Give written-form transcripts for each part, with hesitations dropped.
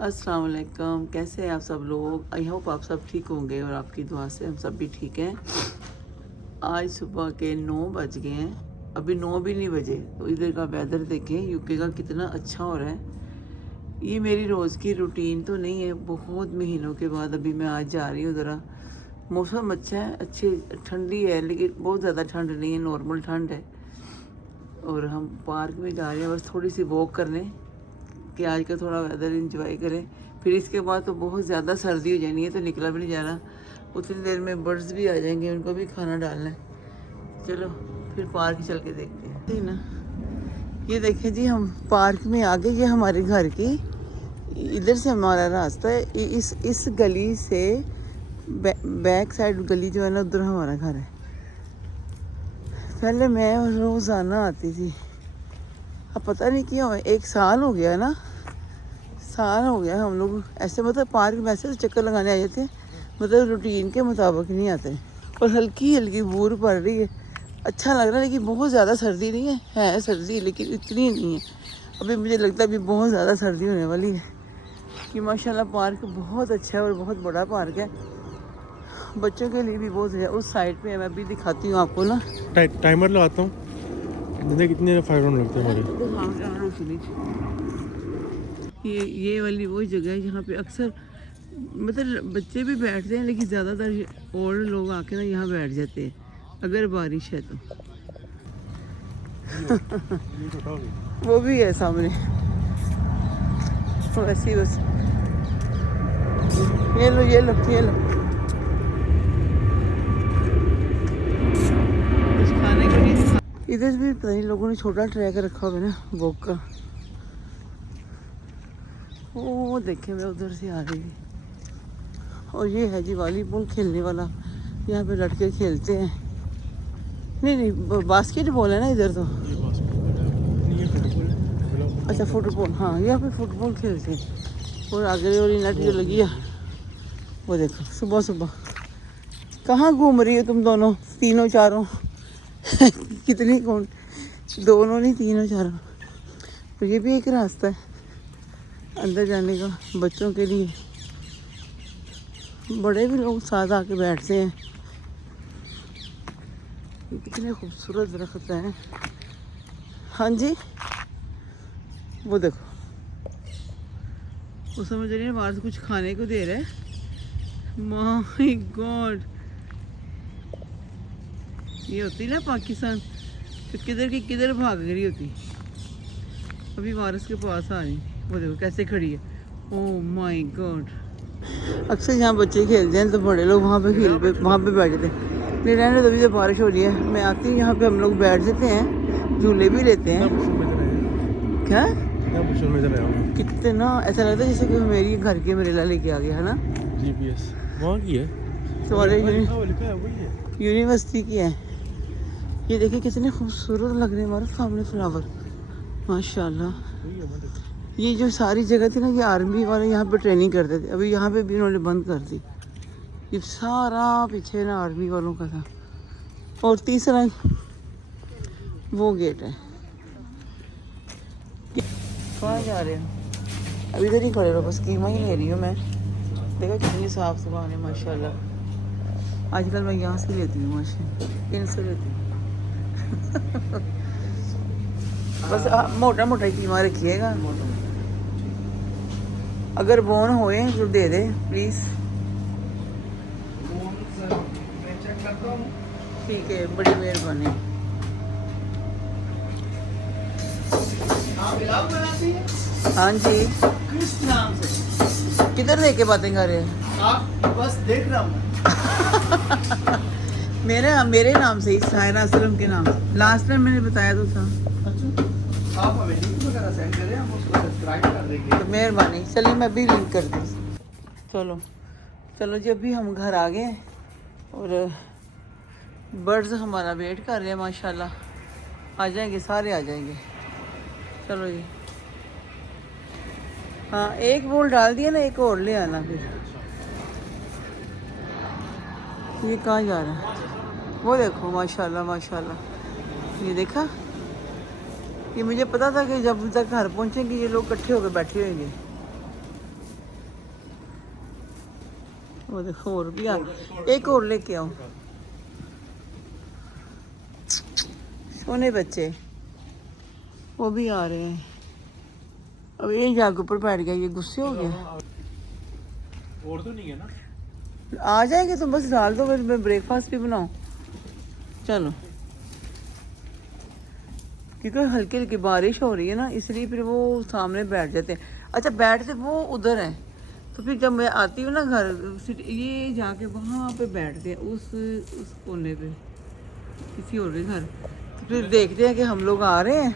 अस्सलाम वालेकुम। कैसे हैं आप सब लोग? आई होप आप सब ठीक होंगे और आपकी दुआ से हम सब भी ठीक हैं। आज सुबह के 9 बज गए हैं, अभी 9 भी नहीं बजे। तो इधर का वेदर देखें, यूके का कितना अच्छा हो रहा है। ये मेरी रोज़ की रूटीन तो नहीं है, बहुत महीनों के बाद अभी मैं आज जा रही हूँ ज़रा। मौसम अच्छा है, अच्छी ठंडी है, लेकिन बहुत ज़्यादा ठंड नहीं है, नॉर्मल ठंड है। और हम पार्क में जा रहे हैं बस थोड़ी सी वॉक करने, कि आज का थोड़ा वेदर एंजॉय करें। फिर इसके बाद तो बहुत ज़्यादा सर्दी हो जानी है, तो निकला भी नहीं जा रहा। उतनी देर में बर्ड्स भी आ जाएंगे, उनको भी खाना डालना है। चलो फिर पार्क चल के देखते हैं, ठीक ना। ये देखें जी, हम पार्क में आ गए। ये हमारे घर की इधर से हमारा रास्ता है। इस गली से बैक साइड गली जो है ना, उधर हमारा घर है। पहले मैं रोज़ाना आती थी, अब पता नहीं क्यों 1 साल हो गया ना, साल हो गया हम लोग ऐसे, मतलब पार्क में ऐसे चक्कर लगाने आ जाते हैं, मतलब रूटीन के मुताबिक नहीं आते। और हल्की हल्की बूर पड़ रही है, अच्छा लग रहा है, लेकिन बहुत ज़्यादा सर्दी नहीं है सर्दी, लेकिन इतनी नहीं है। अभी मुझे लगता है अभी बहुत ज़्यादा सर्दी होने वाली है। कि माशाल्लाह पार्क बहुत अच्छा है और बहुत बड़ा पार्क है, बच्चों के लिए भी बहुत है। उस साइड पे मैं अभी दिखाती हूँ आपको ना। टाइमर लगाता हूँ, कितने 5 राउंड लगते हैं हमारे। ये वाली वो जगह है जहाँ पे अक्सर मतलब बच्चे भी बैठते हैं, लेकिन ज़्यादातर ओल्ड लोग आके ना यहाँ बैठ जाते हैं अगर बारिश है तो। वो भी है सामने, वैसी बस। ये लो ये लो ये लो, कुछ खाने को नहीं दिखा। इधर भी पता नहीं लोगों ने छोटा ट्रैक रखा हुआ है ना वॉक का। वो देखे मैं उधर से आ रही थी। और ये है जी वॉलीबॉल खेलने वाला, यहाँ पे लड़के खेलते हैं। नहीं बास्केटबॉल है ना इधर तो। अच्छा फुटबॉल, हाँ यहाँ पे फुटबॉल खेलते हैं। और आगे वाली नेट जो लगी है वो देखो। सुबह सुबह कहाँ घूम रही हो तुम दोनों, तीनों चारों कितनी कौन, दोनों नहीं तीनों चारों। तो ये भी एक रास्ता है अंदर जाने का बच्चों के लिए, बड़े भी लोग साथ आके बैठते हैं। कितने खूबसूरत दरख्त हैं। हाँ जी वो देखो, वो समझ रही है बाहर से कुछ खाने को दे रहा है। माय गॉड, ये होती ना पाकिस्तान, तो किधर की किधर भाग रही होती। अभी वारस के पास आ रही, वो देखो कैसे खड़ी है। Oh my God. अक्सर यहाँ बच्चे खेलते हैं तो बड़े लोग वहाँ पे वहाँ पे बैठ जाते हैं। नहीं रहने तो, अभी तो बारिश हो रही है। मैं आती हूँ यहाँ पे, हम लोग बैठ जाते हैं, झूले भी लेते हैं। क्या कितना ऐसा लगता है जैसे कि मेरी घर के मेला लेके आ गया है ना। जीपीएस वहाँ की है, तुम्हारे लिखा है वही है, यूनिवर्सिटी की है। ये देखिए कितने खूबसूरत लग रहे हैं हमारे सामने फ्लावर, माशाल्लाह। ये जो सारी जगह थी ना, ये आर्मी वाले यहाँ पे ट्रेनिंग करते थे, अभी यहाँ पे भी इन्होंने बंद कर दी। ये सारा पीछे ना आर्मी वालों का था। और तीसरा वो गेट है। कहाँ जा रहे हो? अभी इधर ही खड़े रहो, बस कीमा ही ले रही हूँ मैं। देखो कितनी साफ सफाई है माशाल्लाह। आजकल मैं यहाँ से लेती हूँ, माशा इनसे लेती हूँ। बस मोटा मोटा कीमा रखिएगा, अगर बोन होए तो दे दे प्लीज़। ठीक है, बड़ी मेहरबानी। हाँ जी, किस नाम से? किधर लेके बातें कर रहे हैं? आप बस देख रहा हूँ। मेरे नाम से ही, सायरा असलम के नाम से। लास्ट टाइम मैंने बताया तो था। अच्छा, आप हमें लिंक वगैरह सेंड करें, हम उसको सब्सक्राइब कर देंगे। तो मेहरबानी, चलिए मैं भी लिंक कर दी। चलो चलो जी, अभी हम घर आ गए और बर्ड्स हमारा वेट कर रहे हैं माशाल्लाह। आ जाएंगे, सारे आ जाएंगे। चलो जी, हाँ एक बोल डाल दिया ना, एक और ले आना फिर। ये कहाँ जा रहा है? वो देखो माशाल्लाह माशाल्लाह, ये देखा। ये मुझे पता था कि जब तक घर पहुँचेंगे ये लोग इकट्ठे होकर बैठे होंगे। वो देखो और भी आ, एक और लेके आओ। सोने बच्चे वो भी आ रहे हैं। अब ये जाके ऊपर बैठ गया, ये गुस्से हो गया। और तो नहीं है ना? आ जाएंगे तो बस डाल दो, फिर मैं ब्रेकफास्ट भी बनाऊं। चलो, क्योंकि हल्की हल्की बारिश हो रही है ना, इसलिए फिर वो सामने बैठ जाते हैं। अच्छा, बैठते वो उधर है, तो फिर जब मैं आती हूँ ना घर, ये जाके वहाँ पे बैठते हैं, उस कोने पे किसी और के घर। तो फिर देखते हैं कि हम लोग आ रहे हैं,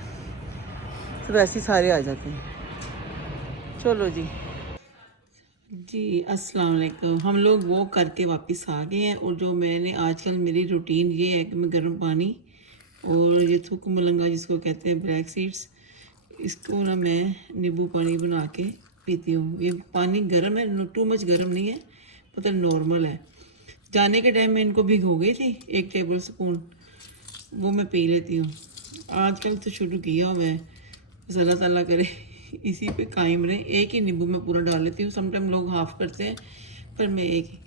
तो वैसे ही सारे आ जाते हैं। चलो जी जी, अस्सलाम वालेकुम। हम लोग वॉक करके वापस आ गए हैं, और जो मैंने आजकल मेरी रूटीन ये है कि मैं गर्म पानी और ये थुक मलंगा जिसको कहते हैं ब्लैक सीड्स, इसको ना मैं नींबू पानी बना के पीती हूँ। ये पानी गर्म है, टू मच गर्म नहीं है, मतलब नॉर्मल है। जाने के टाइम मैं इनको भिगो गई थी 1 टेबल स्पून, वो मैं पी लेती हूँ। आजकल तो शुरू किया हुआ है, बस अल्लाह ताला करे इसी पे कायम रहे। एक ही नींबू मैं पूरा डाल लेती हूँ, समटाइम लोग हाफ करते हैं, पर मैं एक ही।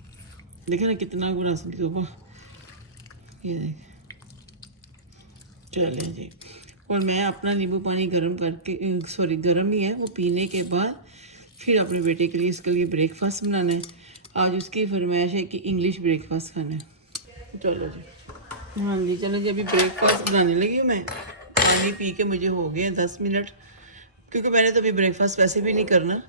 देखे ना कितना बुरा सुबह, ये देख। चलें जी, और मैं अपना नींबू पानी गर्म करके, सॉरी गर्म ही है वो, पीने के बाद फिर अपने बेटे के लिए, इसके लिए ब्रेकफास्ट बनाना है। आज उसकी फरमाइश है कि इंग्लिश ब्रेकफास्ट खाना है। चलो जी, हाँ जी, चलो जी, अभी ब्रेकफास्ट बनाने लगी हूँ मैं। पानी पी के मुझे हो गए 10 मिनट, क्योंकि मैंने तो अभी ब्रेकफास्ट वैसे भी नहीं करना।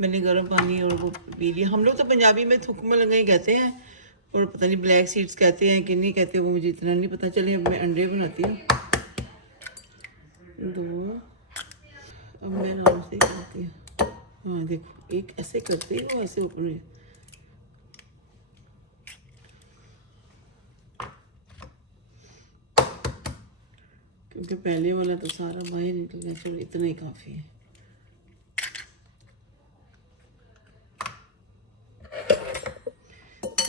मैंने गर्म पानी और वो पी लिया। हम लोग तो पंजाबी में थुक मलंगा ही कहते हैं, और पता नहीं ब्लैक सीड्स कहते हैं कि नहीं कहते, वो मुझे इतना नहीं पता। चलिए अब मैं अंडे बनाती हूँ 2। अब मैं आराम से करती हूँ। हाँ देखो, एक ऐसे करती हूँ, वो ऐसे ओपन हो जाए। क्योंकि पहले वाला तो सारा बाहर निकल गया। चलो इतना ही काफ़ी है।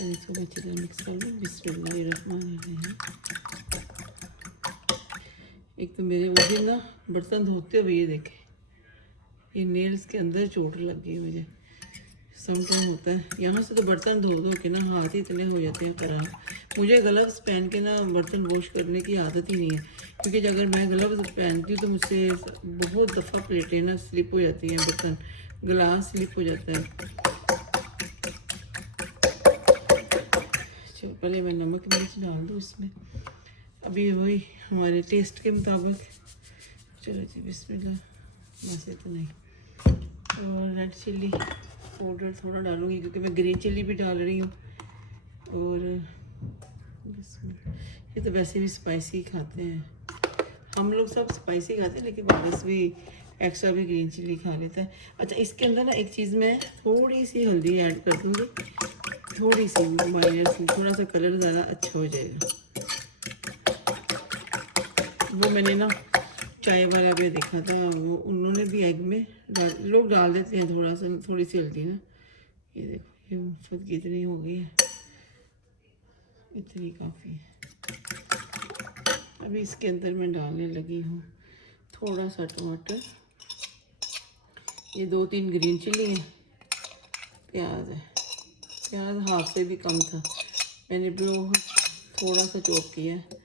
इसको अच्छी तरह मिक्स कर लो। बिस्मिल्लाहिर्रहमानिर्रहीम। एक तो मेरे वो दिन ना बर्तन धोते हुए ये देखे, ये नेल्स के अंदर चोट लग गई मुझे। समटाइम होता है, यहाँ से तो बर्तन धो धो के ना हाथ ही इतने हो जाते हैं खराब। मुझे ग्लव्स पहन के ना बर्तन वॉश करने की आदत ही नहीं है, क्योंकि अगर मैं ग्लव्स पहनती हूँ तो मुझसे बहुत दफ़ा प्लेटें ना स्लिप हो जाती हैं, बर्तन गिलास स्लिप हो जाता है। चलो पहले मैं नमक मिर्च डाल दूँ इसमें, अभी वही हमारे टेस्ट के मुताबिक। चलो जी बिस्मिल्लाह, वैसे तो नहीं। और रेड चिल्ली पाउडर थोड़ा डालूंगी, क्योंकि मैं ग्रीन चिल्ली भी डाल रही हूँ। और ये तो वैसे भी स्पाइसी खाते हैं, हम लोग सब स्पाइसी खाते हैं, लेकिन वारिस भी एक्स्ट्रा भी ग्रीन चिल्ली खा लेता है। अच्छा, इसके अंदर ना एक चीज़ मैं थोड़ी सी हल्दी ऐड कर दूँगी, थोड़ी सी माइनस, थोड़ा सा कलर ज़्यादा अच्छा हो जाएगा। वो मैंने ना चाय वाला पे देखा था, वो उन्होंने भी एग में लोग डाल देते हैं थोड़ा सा, थोड़ी सी हल्दी ना। ये देखो, ये मुफ्त की इतनी हो गई है, इतनी काफ़ी है। अभी इसके अंदर मैं डालने लगी हूँ थोड़ा सा टमाटर, ये 2-3 ग्रीन चिल्ली है, प्याज है। प्याज हाफ से भी कम था, मैंने भी वो थोड़ा सा चॉप किया है।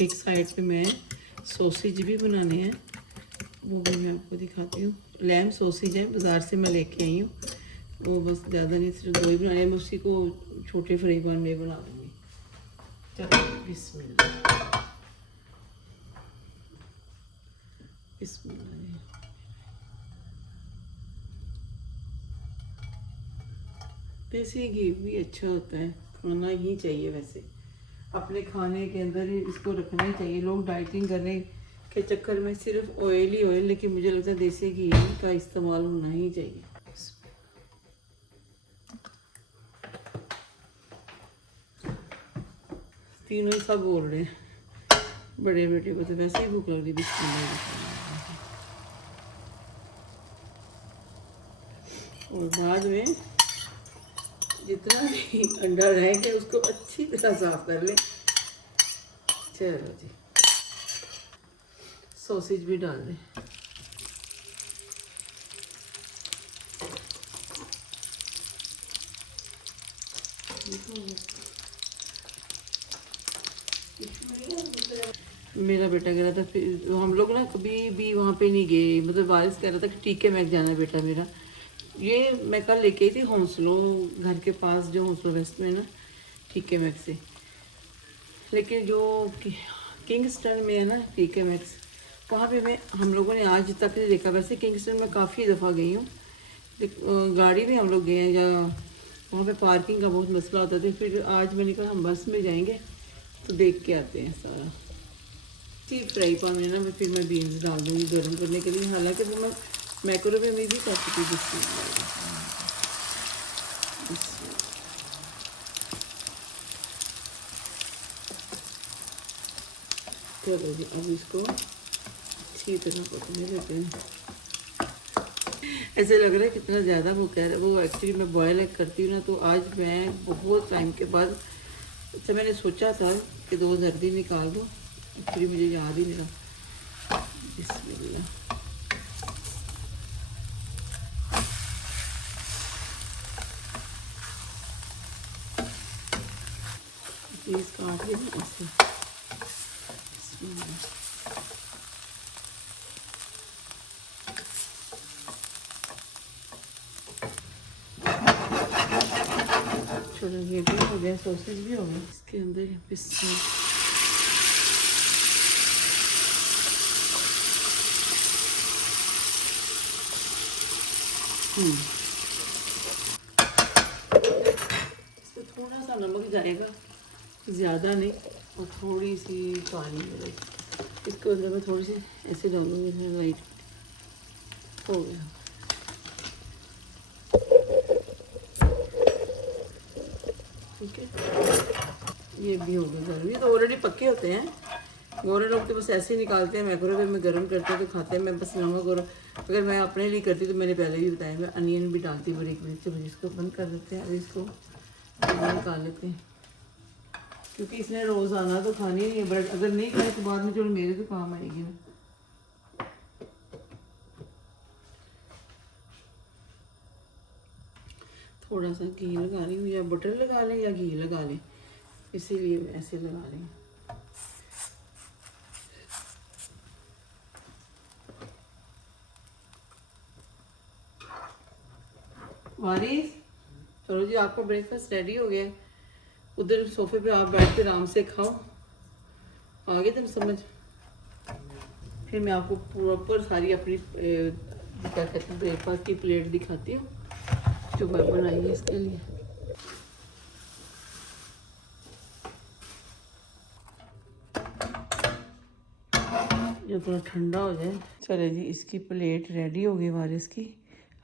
एक साइड पे मैं सॉसेज भी बनाने हैं, वो भी मैं आपको दिखाती हूँ। लैम सॉसेज है, बाज़ार से मैं लेके आई हूँ। वो बस ज़्यादा नहीं, सिर्फ 2 ही बनाए, मैं उसी को छोटे फ्राई पैन में बना दूँगी। चलो बिस्मिल्लाह, बिस्मिल्लाह। देसी घी भी अच्छा होता है, खाना ही चाहिए वैसे, अपने खाने के अंदर ही इसको रखना ही चाहिए। लोग डाइटिंग करने के चक्कर में सिर्फ ऑयल ही ऑयल, लेकिन मुझे लगता है देसी घी का इस्तेमाल होना ही चाहिए। तीनों ही सब बोल रहे हैं, बड़े बेटे को तो वैसे ही भूख लग रही बिस्मिल्लाह। और बाद में जितना भी अंडा रह गया उसको अच्छी तरह साफ कर ले। चलो जी, सॉसेज भी डाल दें। मेरा बेटा कह रहा था फिर हम लोग ना कभी भी वहाँ पे नहीं गए, मतलब वारिस कह रहा था कि ठीक है मैं जाना बेटा मेरा। ये मैं कल लेके आई थी हौसलो, घर के पास जो हौसलो वेस्ट में ना ठीक है मैक्स से, लेकिन जो किंगस्टन में है ना ठीक है मैक्स, वहाँ पे मैं हम लोगों ने आज तक नहीं देखा। वैसे किंगस्टन में काफ़ी दफ़ा गई हूँ, गाड़ी में हम लोग गए हैं, या वहाँ पे पार्किंग का बहुत मसला होता था। फिर आज मैंने कहा हम बस में जाएंगे तो देख के आते हैं सारा। ठीक फ्राई पैन में ना फिर मैं बीन्स डाल दूँगी गर्म करने के लिए, हालांकि वो मैं माइक्रोवेव में भी कर सकती हूँ। चलो जी अब इसको अच्छी तरह पकने देते हैं। ऐसे लग रहा है कितना ज़्यादा वो कह रहा है, वो एक्चुअली मैं बॉयल एग करती हूँ ना, तो आज मैं बहुत टाइम के बाद, अच्छा मैंने सोचा था कि 2 जर्दी निकाल दो, एक्चुअली मुझे याद ही नहीं रहा। बिस्मिल्लाह। प्लीज़ काट लेना ऐसे। चलो ये भी हो गया, सॉसेज भी हो गया इसके अंदर। बिस्मिल्लाह। इसमें थोड़ा सा नमक जाएगा, ज़्यादा नहीं, और थोड़ी सी पानी है इसके अंदर। मैं थोड़ी सी ऐसे डालूंगी, राइट हो गया। ठीक है ये भी हो गया गर्म, ये तो ऑलरेडी पक्के होते हैं। गोरे लोग तो बस ऐसे ही निकालते हैं, माइक्रोवेव में गर्म करते हैं तो खाते हैं। मैं बस नमक, और अगर मैं अपने लिए करती तो मैंने पहले भी बताया, मैं अनियन भी डालती बारीक बारीक। चलो इसको बंद कर देते हैं, अब इसको निकाल लेते हैं, क्योंकि इसने रोज़ाना तो खानी नहीं है ब्रेड। अगर नहीं खाए तो बाद में चलो मेरे तो काम आएगी ना। थोड़ा सा घी लगा रही हूँ, या बटर लगा लें या घी लगा लें, इसीलिए मैं ऐसे लगा रही हूँ। वारिस चलो जी आपका ब्रेकफास्ट रेडी हो गया है, उधर सोफे पे आप बैठ के आराम से खाओ। आगे तुम समझ, फिर मैं आपको प्रॉपर सारी अपनी क्या कहते हैं ब्रेकफास्ट की प्लेट दिखाती हूँ जो मैं बनाई है इसके लिए। ये थोड़ा ठंडा हो जाए। चले जी इसकी प्लेट रेडी हो गई वारिस की।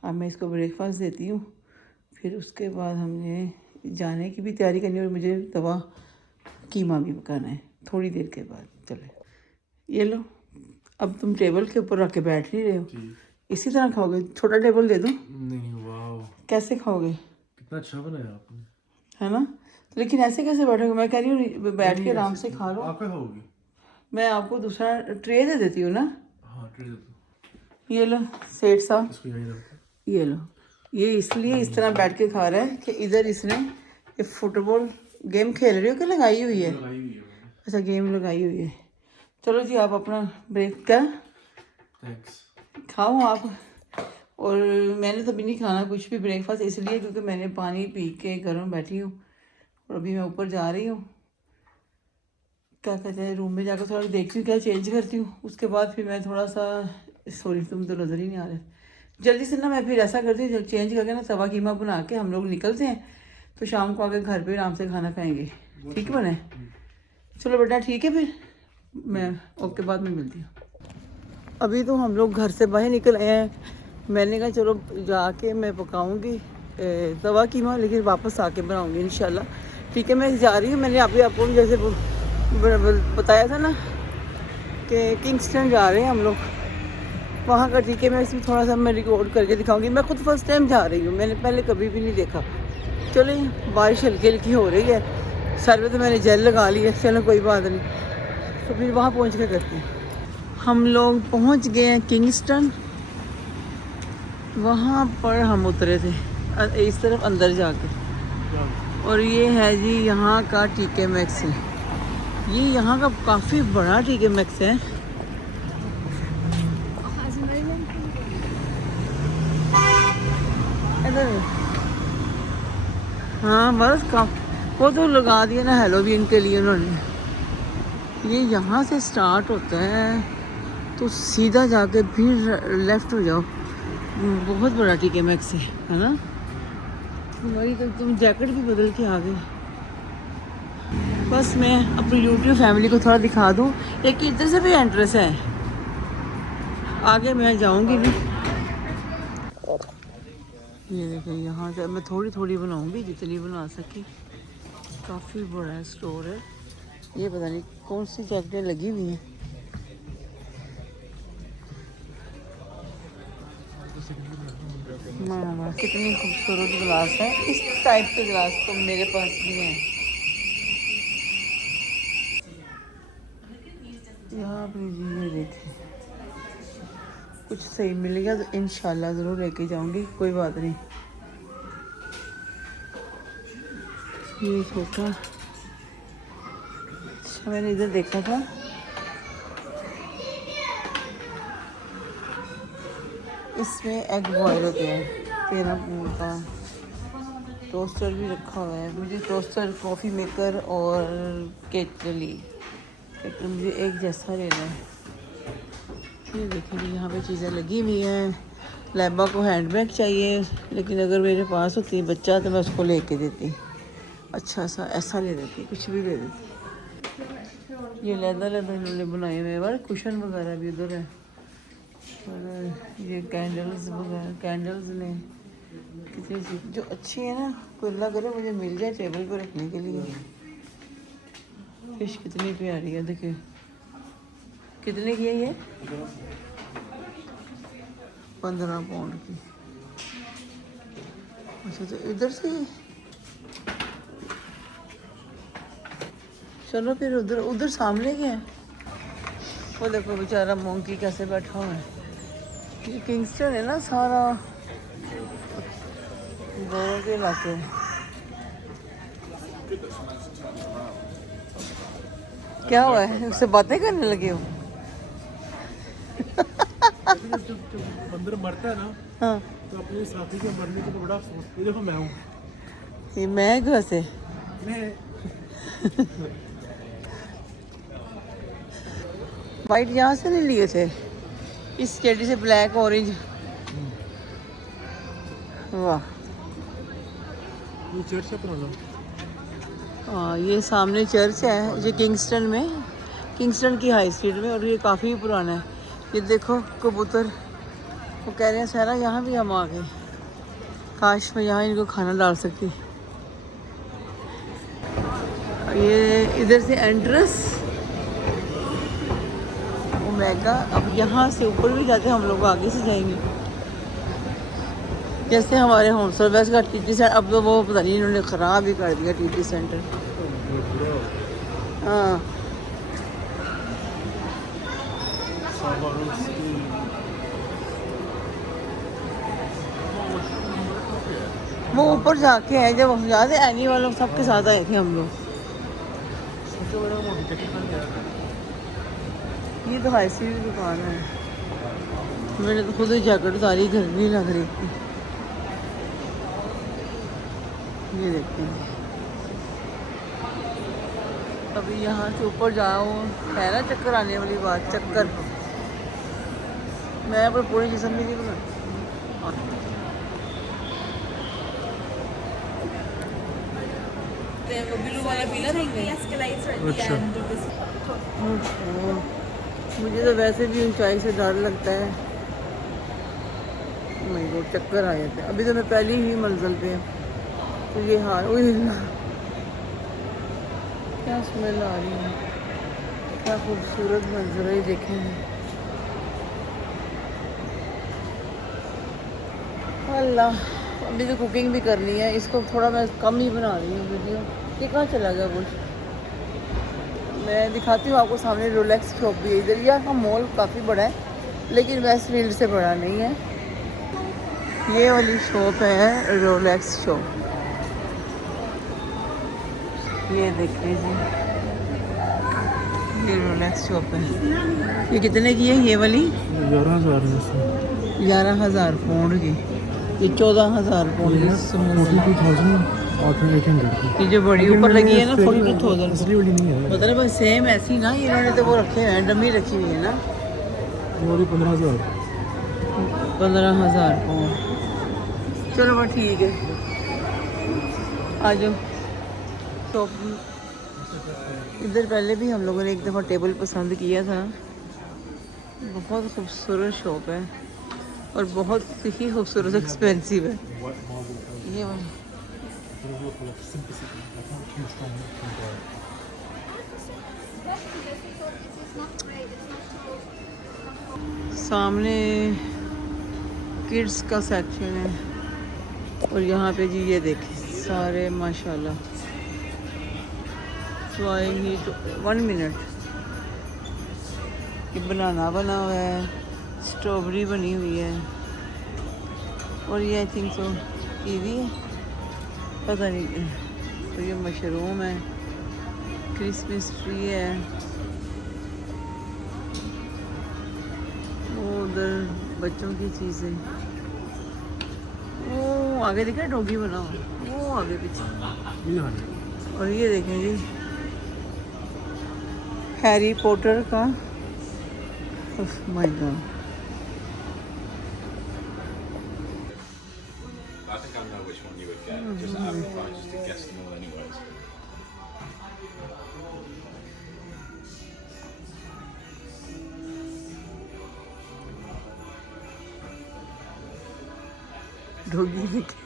अब मैं इसको ब्रेकफास्ट देती हूँ, फिर उसके बाद हमने जाने की भी तैयारी करनी है, और मुझे तवा कीमा भी पकाना है थोड़ी देर के बाद। चले ये लो, अब तुम टेबल के ऊपर रख के बैठ नहीं रहे हो, इसी तरह खाओगे? छोटा टेबल दे दूँ? नहीं, वाह कैसे खाओगे? कितना अच्छा बनाया आपने, है ना? तो लेकिन ऐसे कैसे बैठोगे? मैं कह रही हूँ बैठ के आराम से खा लो। आप क्या खाओगी? मैं आपको दूसरा ट्रे दे देती हूँ ना। हाँ ट्रे दे दो। ये लो सेठ साहब, इसको यहीं रखो। ये लो। ये इसलिए इस तरह बैठ के खा रहा है कि इधर इसने ये फुटबॉल गेम खेल रही हो कि लगाई हुई है? लगाई हुई है मैंने। अच्छा गेम लगाई हुई है। चलो जी आप अपना ब्रेक क्या थैंक्स। खाओ आप। और मैंने तो भी नहीं खाना कुछ भी ब्रेकफास्ट, इसलिए क्योंकि मैंने पानी पी के घर में बैठी हूँ, और अभी मैं ऊपर जा रही हूँ, क्या कहते हैं रूम में जाकर थोड़ा देखती हूँ क्या चेंज करती हूँ। उसके बाद फिर मैं थोड़ा सा, सॉरी तुम तो नज़र ही नहीं आ रहे, जल्दी से ना मैं फिर ऐसा करती हूँ चेंज करके ना तवा कीमा बना के हम लोग निकलते हैं, तो शाम को आके घर पे आराम से खाना खाएंगे। ठीक बने? चलो बेटा ठीक है, फिर मैं ओके बाद में मिलती हूँ। अभी तो हम लोग घर से बाहर निकल आए हैं, मैंने कहा चलो जाके मैं पकाऊंगी तवा कीमा, लेकिन वापस आके बनाऊंगी इंशाल्लाह। ठीक है मैं जा रही हूँ। मैंने अभी आपको जैसे बताया था ना कि किंगस्टन जा रहे हैं हम लोग, वहाँ का। ठीक है मैं इसमें थोड़ा सा मैं रिकॉर्ड करके दिखाऊंगी। मैं खुद फर्स्ट टाइम जा रही हूँ, मैंने पहले कभी भी नहीं देखा। चलो बारिश हल्की हल्की हो रही है, सर में तो मैंने जेल लगा ली है, चलो कोई बात नहीं, तो फिर वहाँ पहुँच के करते हैं। हम लोग पहुंच गए हैं किंगस्टन। वहाँ पर हम उतरे थे इस तरफ अंदर जाके। और ये है जी यहाँ का टीके मैक्स है। ये यहाँ का काफ़ी बड़ा टीके मैक्स है। इधर हाँ बस वो तो लगा दिया ना हैलोवीन के लिए उन्होंने। ये यहाँ से स्टार्ट होता है तो सीधा जाके फिर लेफ़्ट हो जाओ। बहुत बड़ा टीके मैक्स है ना। वही तो तुम जैकेट भी बदल के आ गए। बस मैं अपनी यूट्यूब फैमिली को थोड़ा दिखा दूँ। एक इधर से भी एंट्रेंस है, आगे मैं जाऊँगी नहीं। ये देखिए यहाँ से मैं थोड़ी थोड़ी बनाऊँगी जितनी बना सकी। काफ़ी बड़ा स्टोर है। ये पता नहीं कौन सी जैकेटें लगी हुई हैं। मामा कितनी खूबसूरत गिलास है। इस टाइप के गिलास तो मेरे पास भी हैं। यहाँ पे जी ये देखिए कुछ सही मिलेगा तो इंशाल्लाह ज़रूर लेके जाऊंगी, कोई बात नहीं। ये छोटा अच्छा मैंने इधर देखा था। इसमें एग बॉयल होते हैं 13 पूर का। टोस्टर भी रखा हुआ है। मुझे टोस्टर, कॉफ़ी मेकर और केटली मुझे एक जैसा लेना है। ये देखिए यहाँ पे चीज़ें लगी हुई हैं। लैबा को हैंडबैग चाहिए, लेकिन अगर मेरे पास होती बच्चा तो मैं उसको लेके देती। अच्छा सा ऐसा ले देती, कुछ भी ले देती। ये लेदर इन्होंने बनाए हुए हैं। कुशन वगैरह भी उधर है। और ये कैंडल्स वगैरह, कैंडल्स ने कितनी चीज़ जो अच्छी है ना। कोई अल्लाह करे मुझे मिल जाए टेबल पर रखने के लिए। फिश कितनी प्यारी है, देखिए कितने की है ये? 15 पाउंड की। अच्छा तो इधर से चलो फिर उधर सामने के हैं। वो देखो बेचारा मोंकी कैसे बैठा हुआ है। ये किंगस्टन है ना, सारा गोरों के इलाके है। क्या हुआ है, उससे बातें करने लगे हो? जब बंदर मरता है ना, हाँ तो अपने साथी के मरने को तो बड़ा अफसोस। ये देखो मैं हूँ। ये मैं घर से मैं वाइट यहाँ से नहीं लिए थे, इस चेडी से ब्लैक ऑरेंज। वाह ये चर्च है पुराना। हाँ ये सामने चर्च है ये किंगस्टन में, किंगस्टन की हाई स्ट्रीट में। और ये काफ़ी पुराना है। ये देखो कबूतर, वो कह रहे हैं सहरा यहाँ भी हम आ गए। काश मैं यहाँ इनको खाना डाल सकती। ये इधर से एंट्रेंस ओमेगा। अब यहाँ से ऊपर भी जाते हम लोग आगे से जाएंगे। जैसे हमारे होम सर्विस का टीटी सेंटर, अब तो वो पता नहीं इन्होंने ख़राब ही कर दिया टीटी सेंटर। हाँ वो ऊपर जाके है। जब हम याद है एनी वालों सबके साथ आए थे हम लोग। सबसे बड़ा वो टिकट बन गया था। ये तो हाई स्ट्रीट की दुकान है। मैंने तो खुद ही जैकेट उतारी, घर नहीं लग रही थी। ये देखते हैं अभी यहाँ से ऊपर जाओ है ना, चक्कर आने वाली बात। चक्कर मैं पर पूरे जिस्म में नहीं बना। अच्छा मुझे तो वैसे भी ऊंचाई से डर लगता है। मेरे को चक्कर आ जाते हैं। अभी तो मैं पहली ही मंजिल पे हूँ तो ये हाल। क्या स्मेल आ रही है, क्या खूबसूरत मंजर है, देखें। अल्लाह अभी तो कुकिंग भी करनी है। इसको थोड़ा मैं कम ही बना रही हूँ वीडियो। ये कहाँ चला गया बुश? मैं दिखाती हूँ आपको, सामने रोलेक्स शॉप भी है इधर। यहाँ का मॉल काफ़ी बड़ा है लेकिन वेस्ट फील्ड से बड़ा नहीं है। ये वाली शॉप है रोलेक्स शॉप, ये देखिए जी, ये रोलेक्स शॉप है। ये कितने की है ये वाली? 11,000 में से 11,000 पाउंड की। ये 14,000 पाउंड की। 42,800 ये जो बड़ी ऊपर लगी है ना 42,000, असली वाली नहीं है, मतलब बस सेम ऐसी ना, इन्होंने तो वो रखे हुए हैं, डमी रखी हुई है ना। ये वाली 15,000। 15,000 पाउंड। चलो वो ठीक है, आ जाओ। शॉप इधर पहले भी हम लोगों ने एक दफ़ा टेबल पसंद किया था। बहुत खूबसूरत शॉप है और बहुत ही खूबसूरत एक्सपेंसिव है। ये वाला सामने किड्स का सेक्शन है और यहाँ पे जी ये देखें सारे माशाल्लाह। तो आई नीड 1 मिनट। ये बनाना बना हुआ है, स्ट्रॉबेरी बनी हुई है और ये आई थिंक सो कीवी है, पता नहीं। तो ये मशरूम है, क्रिसमस ट्री है, वो उधर बच्चों की चीज़ें, वो आगे दिखा डॉगी बना हुआ, वो आगे पीछे। और ये देखें जी हैरी पॉटर का, my God. I think I know which one you would get. Just advertise just to guess them all anyways. Doggy दिखे